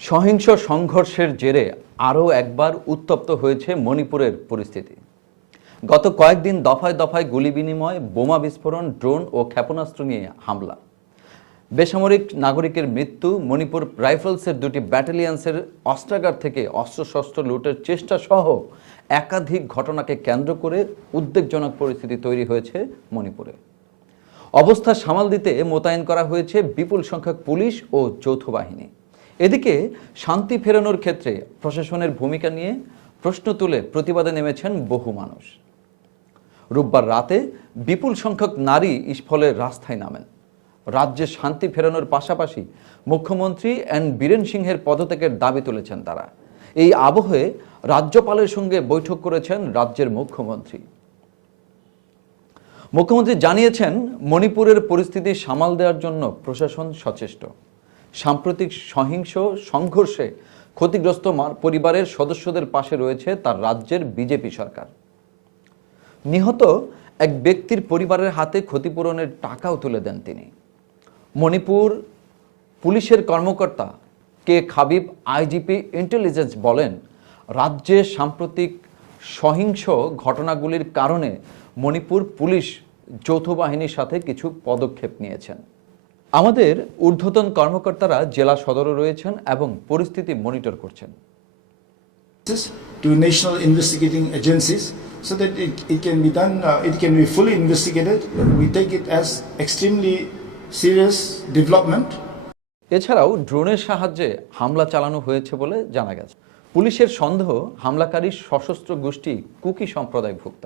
সহিংস সংঘর্ষের জেরে আরও একবার উত্তপ্ত হয়েছে মণিপুরের পরিস্থিতি। গত কয়েকদিন দফায় দফায় গুলি বিনিময়, বোমা বিস্ফোরণ, ড্রোন ও ক্ষেপণাস্ত্র নিয়ে হামলা, বেসামরিক নাগরিকের মৃত্যু, মণিপুর রাইফেলসের 2টি ব্যাটালিয়ন্সের অস্ত্রাগার থেকে অস্ত্রশস্ত্র লুটের চেষ্টা সহ একাধিক ঘটনাকে কেন্দ্র করে উদ্বেগজনক পরিস্থিতি তৈরি হয়েছে মণিপুরে। অবস্থা সামাল দিতে মোতায়েন করা হয়েছে বিপুল সংখ্যক পুলিশ ও যৌথ বাহিনী। এদিকে শান্তি ফেরানোর ক্ষেত্রে প্রশাসনের ভূমিকা নিয়ে প্রশ্ন তুলে প্রতিবাদে নেমেছেন বহু মানুষ। রোববার রাতে বিপুল সংখ্যক নারী ইস্ফলের রাস্তায় নামেন। রাজ্যে শান্তি ফেরানোর পাশাপাশি মুখ্যমন্ত্রী বীরেন সিংহের পদত্যাগের দাবি তুলেছেন তারা। এই আবহে রাজ্যপালের সঙ্গে বৈঠক করেছেন রাজ্যের মুখ্যমন্ত্রী। মুখ্যমন্ত্রী জানিয়েছেন, মণিপুরের পরিস্থিতি সামাল দেওয়ার জন্য প্রশাসন সচেষ্ট। সাম্প্রতিক সহিংস সংঘর্ষে ক্ষতিগ্রস্ত পরিবারের সদস্যদের পাশে রয়েছে তার রাজ্যের বিজেপি সরকার। নিহত এক ব্যক্তির পরিবারের হাতে ক্ষতিপূরণের টাকাও তুলে দেন তিনি। মণিপুর পুলিশের কর্মকর্তা কে খাবিব, আইজিপি ইন্টেলিজেন্স বলেন, রাজ্যে সাম্প্রতিক সহিংস ঘটনাগুলির কারণে মণিপুর পুলিশ যৌথ বাহিনীর সাথে কিছু পদক্ষেপ নিয়েছেন। আমাদের ঊর্ধ্বতন কর্মকর্তারা জেলা সদরে রয়েছেন এবং পরিস্থিতি মনিটর করছেন। To national investigating agencies so that it can be done, it can be fully investigated. We take it as extremely serious development. এছাড়াও ড্রোনের সাহায্যে হামলা চালানো হয়েছে বলে জানা গেছে। পুলিশের সন্দেহ হামলাকারী সশস্ত্র গোষ্ঠী কুকি সম্প্রদায়ভুক্ত।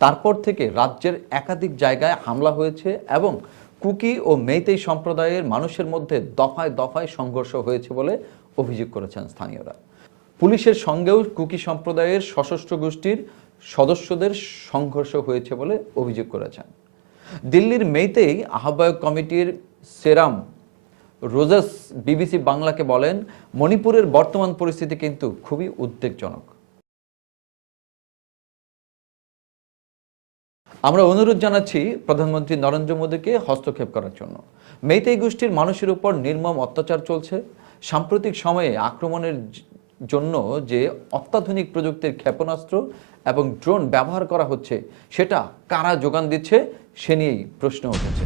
তারপর থেকে রাজ্যের একাধিক জায়গায় হামলা হয়েছে এবং কুকি ও মেইতেই সম্প্রদায়ের মানুষের মধ্যে দফায় দফায় সংঘর্ষ হয়েছে বলে অভিযোগ করেছেন স্থানীয়রা। পুলিশের সঙ্গেও কুকি সম্প্রদায়ের সশস্ত্র গোষ্ঠীর সদস্যদের সংঘর্ষ হয়েছে বলে অভিযোগ করেছেন। দিল্লির মেইতেই আহ্বায়ক কমিটির সেরাম রোজাস বিবিসি বাংলাকে বলেন, মণিপুরের বর্তমান পরিস্থিতি কিন্তু খুবই উদ্বেগজনক। আমরা অনুরোধ জানাচ্ছি প্রধানমন্ত্রী নরেন্দ্র মোদীকে হস্তক্ষেপ করার জন্য। মেইতেই গোষ্ঠীর মানুষের উপর নির্মম অত্যাচার চলছে। সাম্প্রতিক সময়ে আক্রমণের জন্য যে অত্যাধুনিক প্রযুক্তির ক্ষেপণাস্ত্র এবং ড্রোন ব্যবহার করা হচ্ছে, সেটা কারা যোগান দিচ্ছে সে নিয়েই প্রশ্ন উঠেছে।